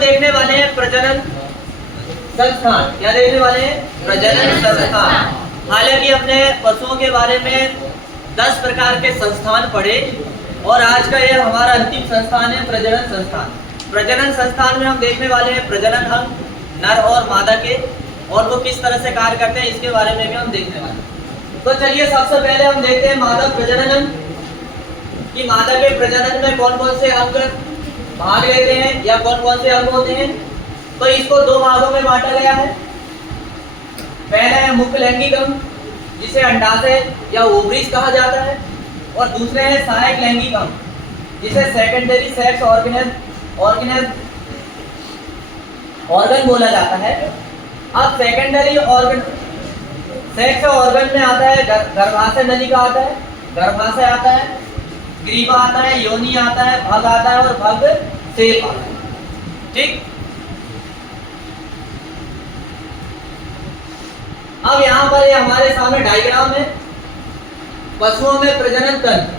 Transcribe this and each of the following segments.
देखने वाले हैं प्रजनन संस्थान। क्या देखने वाले हैं? प्रजनन संस्थान। हालांकि हमने पशुओं के बारे में 10 प्रकार के संस्थान पढ़े और आज का यह हमारा अंतिम संस्थान है प्रजनन संस्थान। प्रजनन संस्थान में हम देखने वाले हैं प्रजनन अंग, नर और मादा के, और वो किस तरह से कार्य करते हैं इसके बारे में भी हम देखने वाले हैं। तो चलिए सबसे पहले हम देखते हैं मादा प्रजनन अंग कि मादा के प्रजनन में कौन कौन से अंग भाग लेते हैं या कौन कौन से अंग होते हैं। तो इसको 2 भागों में बांटा गया है। पहला है मुख्य लैंगिक अंग जिसे अंडाशय या ओवरीज कहा जाता है, और दूसरे है सहायक लैंगिक अंग जिसे सेकेंडरी सेक्स ऑर्गन बोला जाता है। अब सेकेंडरी ऑर्गन सेक्स ऑर्गन में आता है गर्भाशय नलिका आता है, गर्भाशय आता है, ग्रीवा आता है, योनि आता है, भग आता है और भग सेप आता है। ठीक। अब यहाँ पर ये हमारे सामने डायग्राम है पशुओं में प्रजनन तंत्र।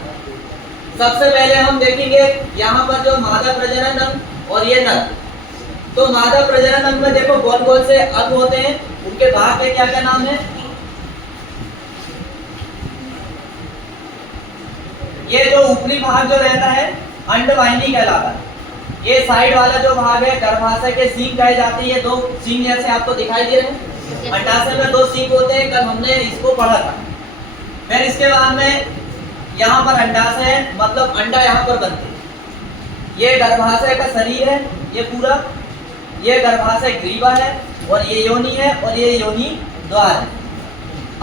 सबसे पहले हम देखेंगे यहाँ पर जो मादा प्रजनन अंग और ये नर। तो मादा प्रजनन अंग में देखो कौन कौन से अंग होते हैं, उनके भाग के क्या क्या नाम है। ये जो ऊपरी भाग जो रहता है अंडवाहिनी कहलाता है। ये साइड वाला जो भाग है गर्भाशय के सींग कहे जाते हैं। ये 2 सींग जैसे आपको दिखाई दे रहे हैं। अंडाशय में 2 सींग होते हैं, कल हमने इसको पढ़ा था। फिर इसके बाद में यहाँ पर अंडाशय है, मतलब अंडा यहाँ पर बनते हैं। ये गर्भाशय का शरीर है, ये पूरा, ये गर्भाशय ग्रीवा है और ये योनि है और ये योनि द्वार है।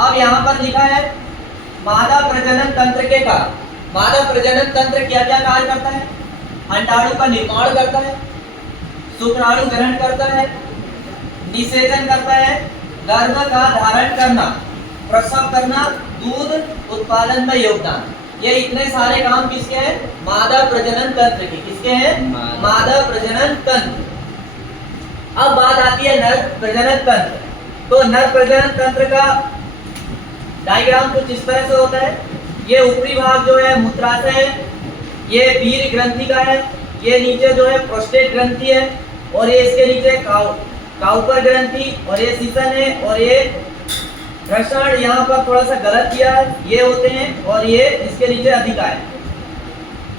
अब यहाँ पर लिखा है मादा प्रजनन तंत्र के कार्य। मादा प्रजनन तंत्र क्या क्या कार्य करता है? अंडाणु का निर्माण करता है, शुक्राणु ग्रहण करता है, निषेचन करता है, गर्भ का धारण करना, प्रसव करना, दूध उत्पादन में योगदान। ये इतने सारे काम किसके हैं? मादा प्रजनन तंत्र के। किसके हैं? मादा प्रजनन तंत्र। अब बात आती है नर प्रजनन तंत्र। तो नर प्रजनन तंत्र का डायग्राम कुछ इस तरह से होता है। ये ऊपरी भाग जो है मूत्राशय है, ये वीर्य ग्रंथि का है, ये नीचे जो है प्रोस्टेट ग्रंथि है, और ये इसके नीचे काउपर ग्रंथि, और ये सीसन है, और ये घर्षण यहाँ पर थोड़ा सा गलत किया है, ये होते हैं, और ये इसके नीचे अधिका है।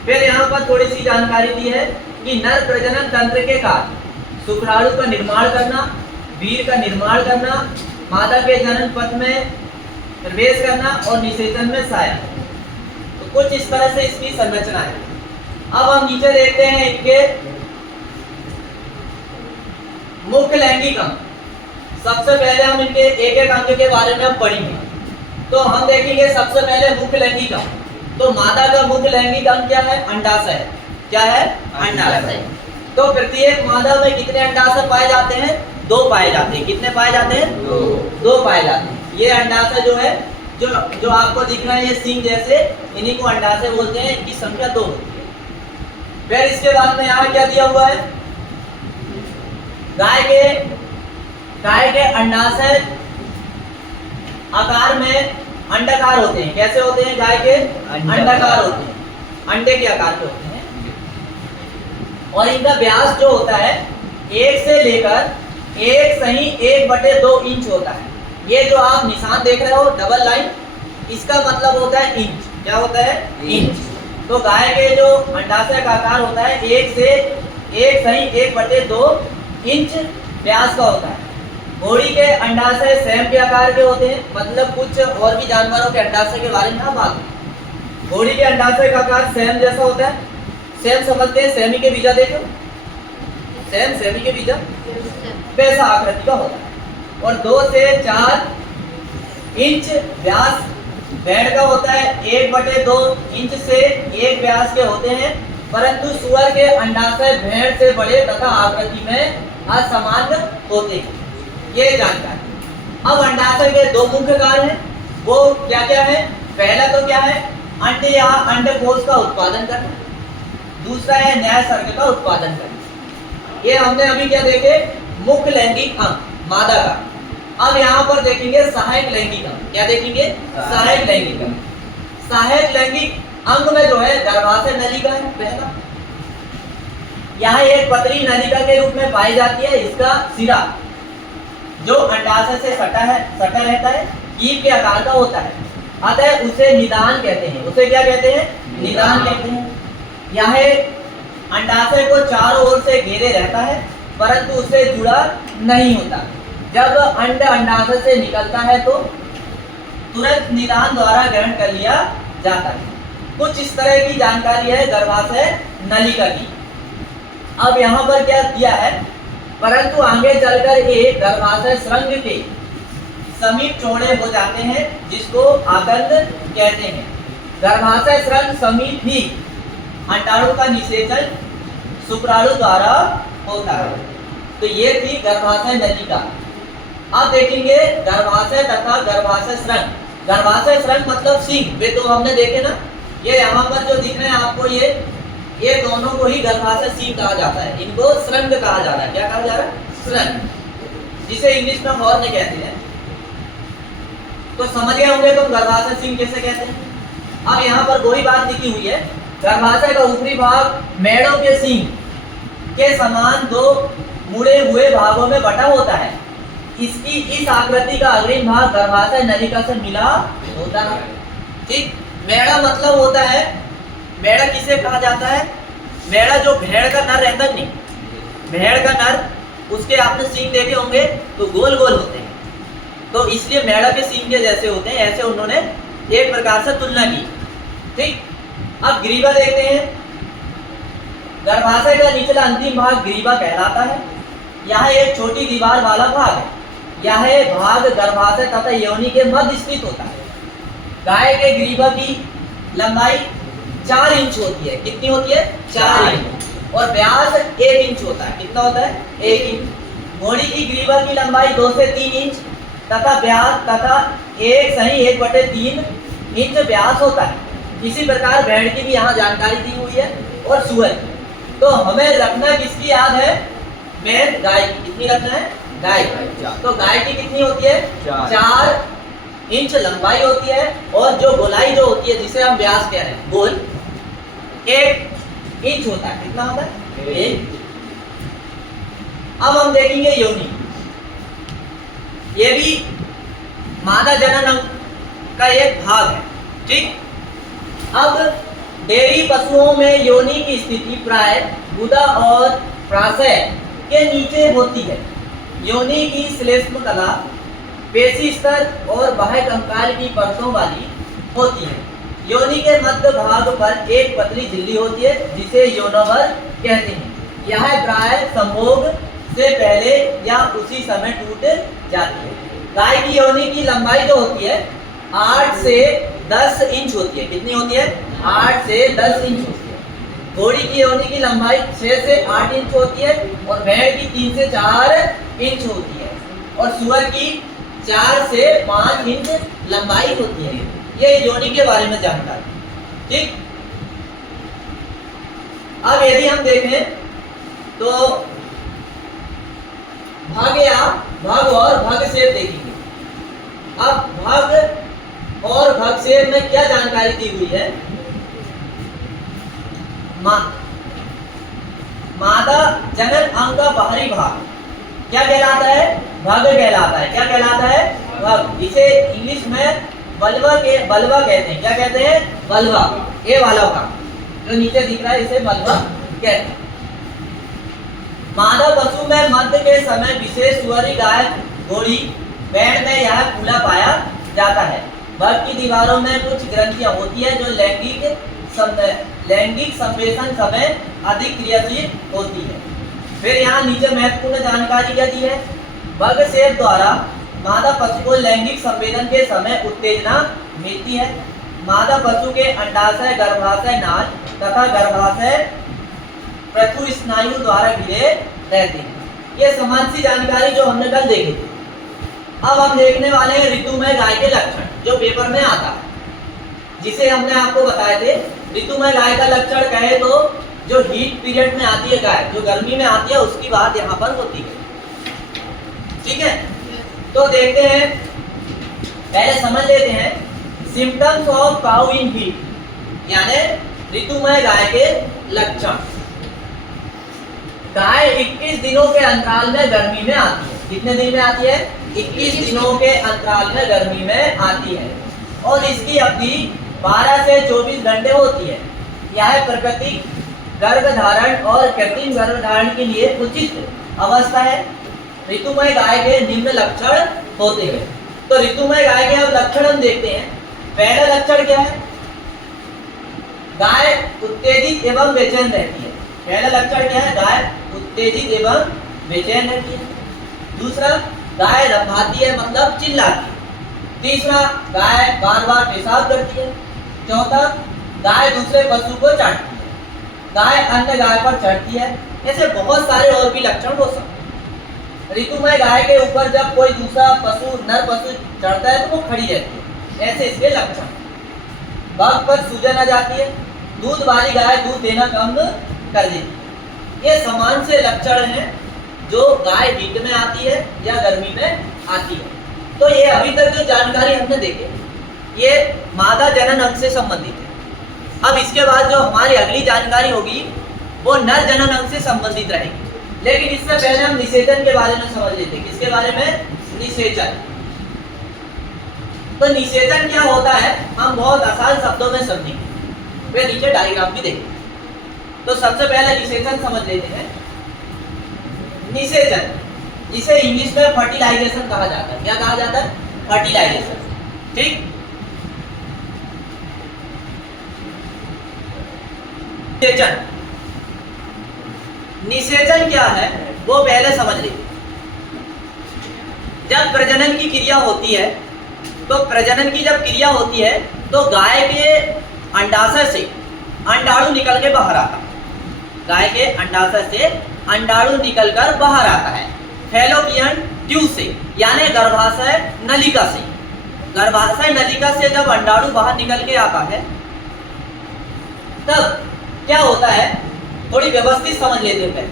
फिर यहाँ पर थोड़ी सी जानकारी दी है कि नर प्रजनन तंत्र के कार्य शुक्राणु का निर्माण करना, वीर्य का निर्माण करना, मादा के जनन पथ में प्रवेश करना और निषेचन में सहायक। तो कुछ इस तरह से इसकी संरचना है। अब हम नीचे देखते हैं इनके मुख्य लैंगिक अंग। सबसे पहले हम इनके एक एक अंग के बारे में हम पढ़ेंगे। तो हम देखेंगे सबसे पहले मुख्य लैंगिक अंग। तो मादा का मुख्य लैंगिक अंग क्या है? अंडाशय। क्या है? अंडाशय। तो प्रत्येक मादा में कितने अंडाशय पाए जाते हैं? 2 पाए जाते हैं। कितने पाए जाते हैं? 2 पाए जाते हैं। ये अंडाशय जो है जो आपको दिख रहा है ये सींग जैसे, इन्हीं को अंडाशय बोलते हैं। इनकी संख्या 2 होती है। फिर इसके बाद में यहाँ क्या दिया हुआ है? गाय के अंडाशय आकार में अंडाकार होते हैं। कैसे होते हैं? गाय के अंडाकार होते हैं, अंडे के आकार के होते हैं। और इनका व्यास जो होता है 1 से लेकर 1.2 इंच होता है। ये जो आप निशान देख रहे हो डबल लाइन, इसका मतलब होता है इंच। क्या होता है? इंच। तो गाय के जो अंडाशय का आकार होता है 1 से 1.2 इंच व्यास का होता है। घोड़ी के अंडाशय सेम के आकार के होते हैं। मतलब कुछ और भी जानवरों के अंडाशय के बारे में हम बात करें। घोड़ी के अंडाशय का आकार सेम जैसा होता है। सेम समझते हैं, सेमी के बीजा देखो, सेमी के बीजा वैसा आकृति का होता है। और 2 से 4 इंच व्यास भेड़ का होता है। 1/2 इंच से 1 व्यास के होते हैं। परंतु सुअर के अंडाशय भेड़ से बड़े तथा आकृति में असामान्य होते हैं। ये जानकारी। अब अंडाशय के 2 मुख्य कार्य हैं। वो क्या क्या है? पहला तो क्या है? अंड या अंडकोश का उत्पादन करना। दूसरा है न्यायसर्ग का उत्पादन करना। ये हमने अभी क्या देखे? मुख्य लैंगिक अंग मादा का। अब यहाँ पर देखेंगे सहायक लैंगिक अंग। क्या देखेंगे? सहायक लैंगिक अंग। सहायक लैंगिक अंग में जो है गर्भाशय नलिका है पहला। यहाँ एक पतली नलिका के रूप में पाई जाती है। इसका सिरा जो अंडाशय से सटा रहता है, कील के आकार का होता है, अतः उसे निदान कहते हैं। उसे क्या कहते हैं? निदान कहते हैं। यह अंडाशय को चारों ओर से घेरे रहता है परंतु उससे जुड़ा नहीं होता। जब अंड अंडाशय से निकलता है तो तुरंत निदान द्वारा ग्रहण कर लिया जाता है। कुछ इस तरह की जानकारी है गर्भाशय नलिका की। अब यहाँ पर क्या दिया है, परंतु आगे चलकर ये गर्भाशय श्रृंग के समीप चौड़े हो जाते हैं जिसको आकंद कहते हैं। गर्भाशय श्रृंग समीप ही अंडाणु का निषेचन शुक्राणु द्वारा होता है। तो ये थी गर्भाशय नलिका। अब देखेंगे गर्भाशय तथा गर्भाशय श्रृंग। गर्भाशय श्रृंग मतलब सिंग, वे तो हमने देखे ना। ये यहाँ पर जो दिख रहे हैं आपको, ये दोनों को ही गर्भाशय सिंग कहा जाता है। इनको श्रृंग कहा जा रहा है। क्या कहा जा रहा है? श्रृंग, जिसे इंग्लिश में हॉर्न कहते हैं। तो समझ गए होंगे तुम गर्भाशय सिंग कैसे कहते हैं। अब यहाँ पर वही बात लिखी हुई है, गर्भाशय का ऊपरी भाग मेढ़ों के सींग के समान दो मुड़े हुए भागों में बटा होता है। इसकी इस आकृति का अग्रिम भाग गर्भाशय नलिका से मिला होता है। ठीक, मेढ़ा मतलब होता है, मेढ़ा किसे कहा जाता है? मेढ़ा जो भेड़ का नर रहता है, नहीं, भेड़ का नर, उसके आपने सींग देखे होंगे तो गोल गोल होते हैं, तो इसलिए मेढ़ा के सींग के जैसे होते हैं। ऐसे उन्होंने एक प्रकार से तुलना की। ठीक, अब ग्रीवा देखते हैं। गर्भाशय का निचला अंतिम भाग ग्रीवा कहलाता है। यह एक छोटी दीवार वाला भाग है। यह भाग गर्भाशय तथा योनि के मध्य स्थित होता है। गाय के ग्रीवा की लंबाई 4 इंच होती है। कितनी होती है? 4 इंच। और व्यास 1 इंच होता है। कितना होता है? 1 इंच। घोड़ी की ग्रीवा की लंबाई 2 से 3 इंच तथा व्यास तथा 1/3 इंच व्यास होता है। इसी प्रकार भेड़ की भी यहाँ जानकारी दी हुई है और सुअर की। तो हमें रखना किसकी याद है? मेन गाय की। कितनी रखना है? गाय की। तो गाय की कितनी होती है? 4 इंच लंबाई होती है और जो गोलाई जो होती है, जिसे हम व्यास कह रहे हैं, गोल 1 इंच होता है। कितना होता है? 1। अब हम देखेंगे योनि। ये भी मादा जनन अंग का एक भाग है। ठीक, अब डेयरी पशुओं में योनि की स्थिति प्राय गुदा और प्राशय के नीचे होती है। योनि की श्लेष्म कला पेशी स्तर और बाह्य कंकाल की परतों वाली होती है। योनि के मध्य भाग पर एक पतली झिल्ली होती है जिसे योनोवर कहते हैं। यह प्राय संभोग से पहले या उसी समय टूट जाती है। गाय की योनि की लंबाई जो होती है 8 से 10 इंच होती है। कितनी होती है? 8 से 10 इंच होती है। घोड़ी की योनि की लंबाई 6 से 8 इंच होती है और भेड़ की 3 से 4 इंच होती है और सुअर की 4 से 5 इंच लंबाई होती है। ये योनि के बारे में जानकारी। ठीक, अब यदि हम देखें तो भाग और भागशेप देखेंगे। अब भाग और भागशेप में क्या जानकारी दी हुई है? मादा जनन अंग का बाहरी भाग क्या कहलाता है? भाग कहलाता है। क्या कहलाता है? भाग। इसे इंग्लिश में बल्वा कहते हैं। क्या कहते हैं? बल्वा। ये वाला का जो नीचे दिख रहा है इसे बल्वा कहते हैं। मादा पशु में मध्य के समय विशेष सुअरी, गाय, घोड़ी, भेड़ में यह फूला पाया जाता है। भाग की दीवारों में कुछ ग्रंथियां होती है जो लैंगिक संप्रेषण समय अधिक क्रियाशील होती है। फिर यहाँ नीचे महत्वपूर्ण जानकारी क्या दी है? भागशेप द्वारा मादा पशु को लैंगिक संवेदन के समय उत्तेजना मिलती है। मादा पशु के अंडाशय, गर्भाशय नाल तथा गर्भाशय प्रथु स्नायु द्वारा घिरे रहते हैं। ये समान सी जानकारी जो हमने कल देखी थी। अब हम देखने वाले हैं ऋतुमय गाय के लक्षण, जो पेपर में आता है, जिसे हमने आपको बताए थे। ऋतुमय गाय का लक्षण कहे तो जो हीट पीरियड में आती है गाय, जो गर्मी में आती है, उसकी बात यहाँ पर होती है। ठीक है, तो देखते हैं, पहले समझ लेते हैं symptoms of cow in heat, यानी ऋतुमय गाय के लक्षण। गाय 21 दिनों के अंतराल में गर्मी में आती है। कितने दिन में आती है? 21 दिनों के अंतराल में गर्मी में आती है और इसकी अवधि 12 से 24 घंटे होती है। यह प्राकृतिक गर्भधारण और कृत्रिम गर्भधारण के लिए उचित अवस्था है। ऋतुमय गाय के निम्न लक्षण होते हैं। तो ऋतुमय गाय के अब लक्षण हम देखते हैं। पहला लक्षण क्या है? गाय उत्तेजित एवं बेचैन रहती है। पहला लक्षण क्या है? गाय उत्तेजित एवं बेचैन रहती है। दूसरा, गाय रंभाती है मतलब चिल्लाती है। तीसरा, गाय बार बार पेशाब करती है। चौथा, गाय दूसरे पशु को चाटती है। गाय अन्य गाय पर चढ़ती है। ऐसे बहुत सारे और भी लक्षण हो सकते हैं। ऋतुमय गाय के ऊपर जब कोई दूसरा पशु नर पशु चढ़ता है तो वो खड़ी रहती है। ऐसे इसके लक्षण। वक्त पर सूजन आ जाती है। दूध वाली गाय दूध देना कम कर देती है। ये समान से लक्षण हैं जो गाय हीट में आती है या गर्मी में आती है। तो ये अभी तक जो जानकारी हमने देखी ये मादा जनन अंग से संबंधित है। अब इसके बाद जो हमारी अगली जानकारी होगी वो नर जनन अंग से संबंधित रहेगी। लेकिन इससे पहले हम निषेचन के बारे में समझ लेते हैं। किसके बारे में? निषेचन। तो निषेचन क्या होता है हम बहुत आसान शब्दों में समझेंगे। वे नीचे डायग्राम भी देखेंगे। तो सबसे पहले निषेचन समझ लेते हैं। निषेचन जिसे इंग्लिश में फर्टिलाइजेशन कहा जाता है। क्या कहा जाता है? फर्टिलाइजेशन। ठीक। निषेचन निषेचन क्या है वो पहले समझ लीजिए। जब प्रजनन की क्रिया होती है तो प्रजनन की जब क्रिया होती है तो गाय के अंडाशय से अंडाणु निकल के बाहर आता है। गाय के अंडाशय से अंडाणु निकलकर बाहर आता है फैलोपियन ट्यूब से, यानी गर्भाशय नलिका से। गर्भाशय नलिका से जब अंडाणु बाहर निकल के आता है तब क्या होता है थोड़ी व्यवस्थित समझ लेते हैं,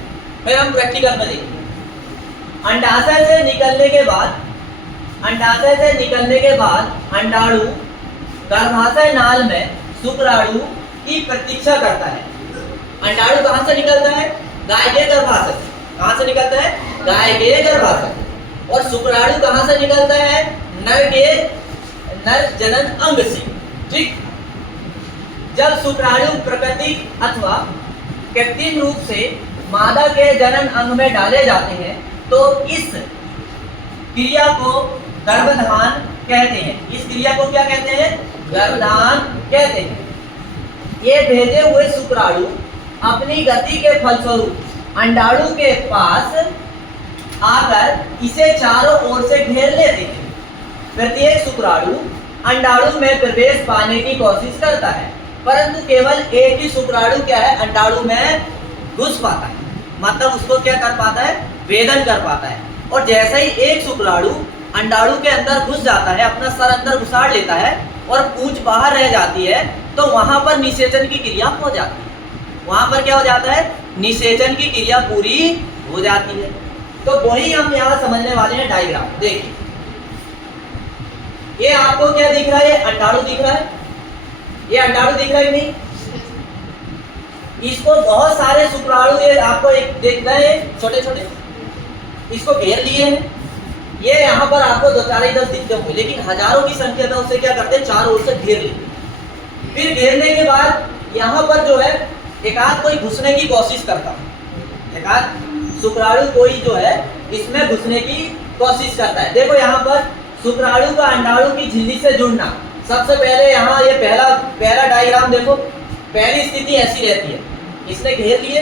फिर हम प्रैक्टिकल में देखेंगे। अंडाशय से निकलने के बाद अंडाणु गर्भाशय नाल में शुक्राणु की प्रतीक्षा करता है। अंडाणु कहाँ से निकलता है? गाय के गर्भाशय से। कहाँ से निकलता है? गाय के गर्भाशय। और शुक्राणु कहाँ से निकलता है? नर जनन अंग से। ठीक। जब शुक्राणु प्राकृतिक अथवा कृत्रिम रूप से मादा के जनन अंग में डाले जाते हैं तो इस क्रिया को गर्भधान कहते हैं। इस क्रिया को क्या कहते हैं? गर्भधान कहते हैं। ये भेजे हुए शुक्राणु अपनी गति के फलस्वरूप अंडाणु के पास आकर इसे चारों ओर से घेर लेते हैं। प्रत्येक शुक्राणु अंडाणु में प्रवेश पाने की कोशिश करता है परंतु केवल एक ही शुक्राणु क्या है? अंडाणु में घुस पाता है। मतलब उसको क्या कर पाता है? वेदन कर पाता है। और जैसे ही एक शुक्राणु अंडाणु के अंदर घुस जाता है, अपना सर अंदर घुसाड़ लेता है और पूंछ बाहर रह जाती है तो वहां पर निषेचन की क्रिया हो जाती है। वहां पर क्या हो जाता है? निषेचन की क्रिया पूरी हो जाती है। तो वही हम यहाँ समझने वाले हैं। डायग्राम देखिए, ये आपको क्या दिख रहा है? ये अंडाणु दिख रहा है। ये अंडाणु दिख रहा है नहीं? इसको बहुत सारे शुक्राणु ये आपको एक दिख रहे हैं छोटे छोटे, इसको घेर लिए हैं। ये यहाँ पर आपको 2-4-10 दिखते होंगे लेकिन हजारों की संख्या में उसे क्या करते हैं? चारों ओर से घेर लेते। फिर घेरने के बाद यहाँ पर जो है एकाध कोई घुसने की कोशिश करता है। एकाध शुक्राणु कोई जो है इसमें घुसने की कोशिश करता है। देखो यहाँ पर शुक्राणु का अंडाणु की झिल्ली से जुड़ना। सबसे पहले यहाँ ये पहला डायग्राम देखो। पहली स्थिति ऐसी रहती है, इसने घेर लिए।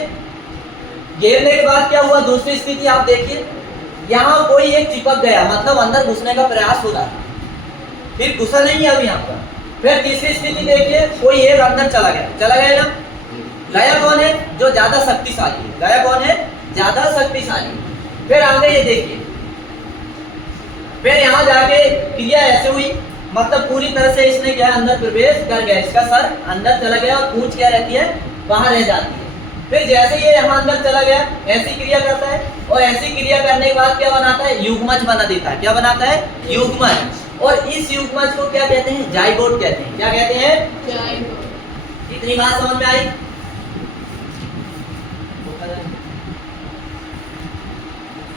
घेरने के बाद क्या हुआ? दूसरी स्थिति आप देखिए, यहाँ कोई एक चिपक गया, मतलब अंदर घुसने का प्रयास हो रहा है। फिर घुसा नहीं है अब यहाँ पर। फिर तीसरी स्थिति देखिए, कोई एक अंदर चला गया ना। गया कौन है? जो ज्यादा शक्तिशाली है। गया कौन है? ज्यादा शक्तिशाली। फिर आगे ये देखिए, फिर यहाँ जाके क्रिया ऐसे हुई, मतलब पूरी तरह से इसने क्या अंदर प्रवेश कर गया। इसका सर अंदर चला गया और पूंछ क्या रहती है? बाहर रह जाती है। फिर जैसे ये यहाँ अंदर चला गया ऐसी क्रिया करता है और ऐसी क्रिया करने के बाद क्या बनाता है? युग्मज बना देता है। क्या बनाता है? युग्मज। और इस युग्मज को क्या कहते हैं? जाइगोट कहते हैं। क्या कहते हैं? जाइगोट। इतनी बात समझ में आई?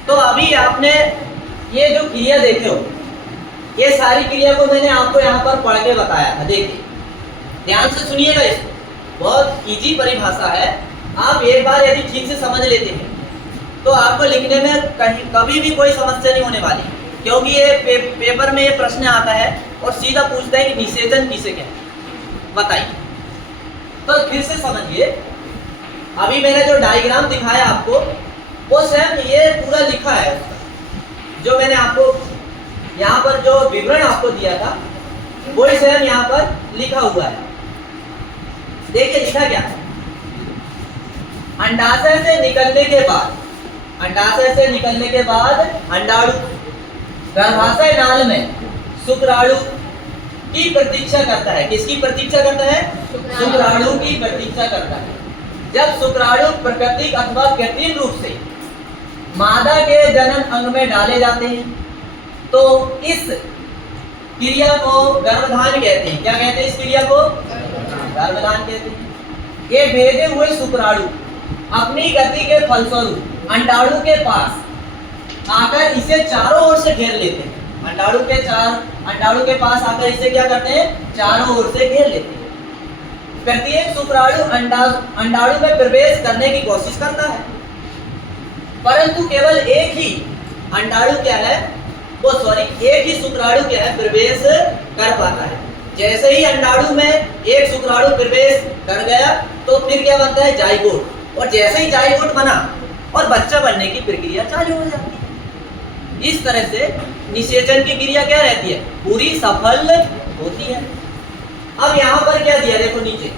तो अभी आपने ये जो क्रिया देखे हो, ये सारी क्रिया को मैंने आपको यहाँ पर पढ़ के बताया था। देखिए ध्यान से सुनिएगा, इसको बहुत इजी परिभाषा है। आप एक बार यदि ठीक से समझ लेते हैं तो आपको लिखने में कभी भी कोई समस्या नहीं होने वाली, क्योंकि ये पेपर में ये प्रश्न आता है और सीधा पूछता है कि निषेचन किसे कहते हैं, बताइए। तो फिर से समझिए, अभी मैंने जो डायग्राम दिखाया आपको वो सेम ये पूरा लिखा है उसका, जो मैंने आपको यहाँ पर जो विवरण आपको दिया था वही सेम यहाँ पर लिखा हुआ है। देखिए लिखा क्या है, अंडाशय से निकलने के बाद, अंडाशय से निकलने के बाद अंडाणु गर्भाशय नाल में शुक्राणु की प्रतीक्षा करता है। किसकी प्रतीक्षा करता है? शुक्राणु की प्रतीक्षा करता है। जब शुक्राणु प्राकृतिक अथवा कृत्रिम रूप से मादा के जनन अंग में डाले जाते हैं तो इस क्रिया को गर्भधान कहते हैं। क्या कहते हैं इस क्रिया को? गर्भधान कहते हैं। ये भेजे हुए शुक्राणु अपनी गति के फलस्वरूप अंडाणु के पास आकर इसे चारों ओर से घेर लेते हैं। अंडाणु के पास आकर इसे क्या करते हैं? चारों ओर से घेर लेते हैं। प्रत्येक शुक्राणु अंडाणु में प्रवेश करने की कोशिश करता है, परंतु केवल एक ही अंडाणु क्या है एक ही शुक्राणु क्या है प्रवेश कर पाता है। जैसे ही अंडाणु में एक शुक्राणु प्रवेश कर गया तो फिर क्या बनता है? जाइगोट। और जैसे ही जाइगोट बना और बच्चा बनने की प्रक्रिया चालू हो जाती है। इस तरह से निषेचन की क्रिया क्या रहती है? पूरी सफल होती है। अब यहाँ पर क्या दिया, देखो नीचे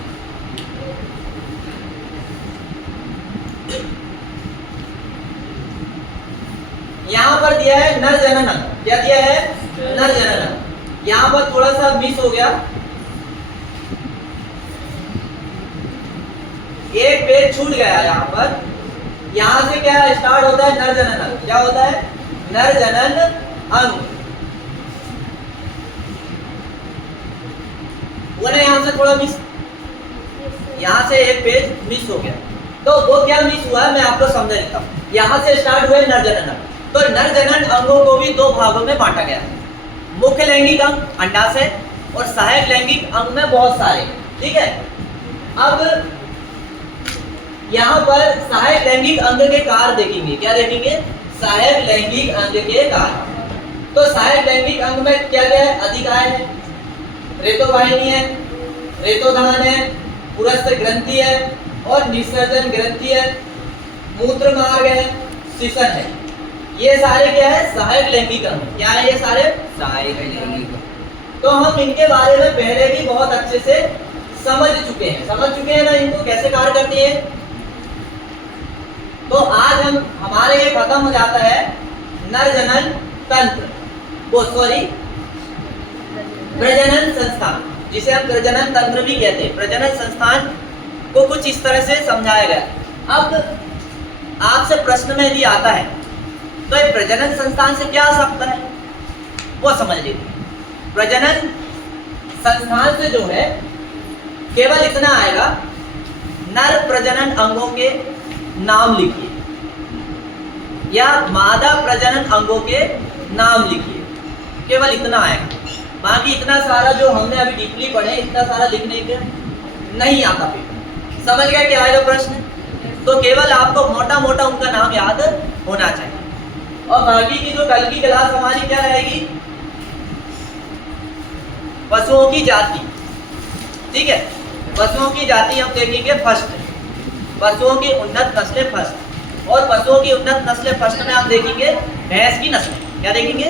यहाँ पर दिया है नर जननम। क्या दिया है? नर जननम। यहाँ पर थोड़ा सा मिस हो गया, एक पेज छूट गया। यहाँ पर यहाँ से क्या स्टार्ट होता है? नर जनन। क्या होता है? नर जनन अंग। वो ना यहाँ से थोड़ा मिस, यहाँ से एक पेज मिस हो गया। तो वो क्या मिस हुआ है मैं आपको समझा देता हूँ। यहाँ से स्टार्ट हुए नर जनन अंग। तो नर जनन अंगों को भी दो भागों में बांटा गया है। मुख्य लैंगिक अंग अंडाशय और सहायक लैंगिक अंग में बहुत सारे। ठीक है, अब यहाँ पर सहायक लैंगिक अंग के कार्य देखेंगे। क्या देखेंगे? सहायक लैंगिक अंग के कार्य। तो सहायक लैंगिक अंग में क्या क्या है? अधिकाय है, रेतोवाहिनी है, रेतोधान है, पुरस्थ ग्रंथि है और निसर्जन ग्रंथि है, मूत्र मार्ग है, शिशन है। ये सारे क्या है? सहायक लैंगिक अंग। क्या है ये सारे? सहायक लैंगिक। तो हम इनके बारे में पहले भी बहुत अच्छे से समझ चुके हैं ना, इनको कैसे कार्य करती है। तो आज हमारे ये खत्म हो जाता है नर जनन तंत्र, प्रजनन संस्थान, जिसे हम प्रजनन तंत्र भी कहते हैं। प्रजनन संस्थान को कुछ इस तरह से समझाया गया। अब आपसे प्रश्न में यदि आता है तो ये प्रजनन संस्थान से क्या आ सकता है वो समझ लीजिए। प्रजनन संस्थान से जो है केवल इतना आएगा, नर प्रजनन अंगों के नाम लिखिए या मादा प्रजनन अंगों के नाम लिखिए, केवल इतना आएगा। बाकी इतना सारा जो हमने अभी डीपली पढ़े, इतना सारा लिखने के नहीं आता पेपर। समझ गया क्या आएगा प्रश्न? तो केवल आपको मोटा मोटा उनका नाम याद होना चाहिए। और बाकी की जो कल की क्लास हमारी क्या रहेगी? पशुओं की जाति। ठीक है, पशुओं की जाति हम देखेंगे फर्स्ट, पशुओं की उन्नत नस्लें फर्स्ट। और पशुओं की उन्नत नस्लें फर्स्ट में आप देखेंगे भैंस की नस्ल। क्या देखेंगे?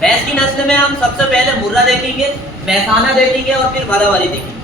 भैंस की नस्ल में हम सबसे पहले मुर्रा देखेंगे, मैसाना देखेंगे और फिर भदावरी देखेंगे।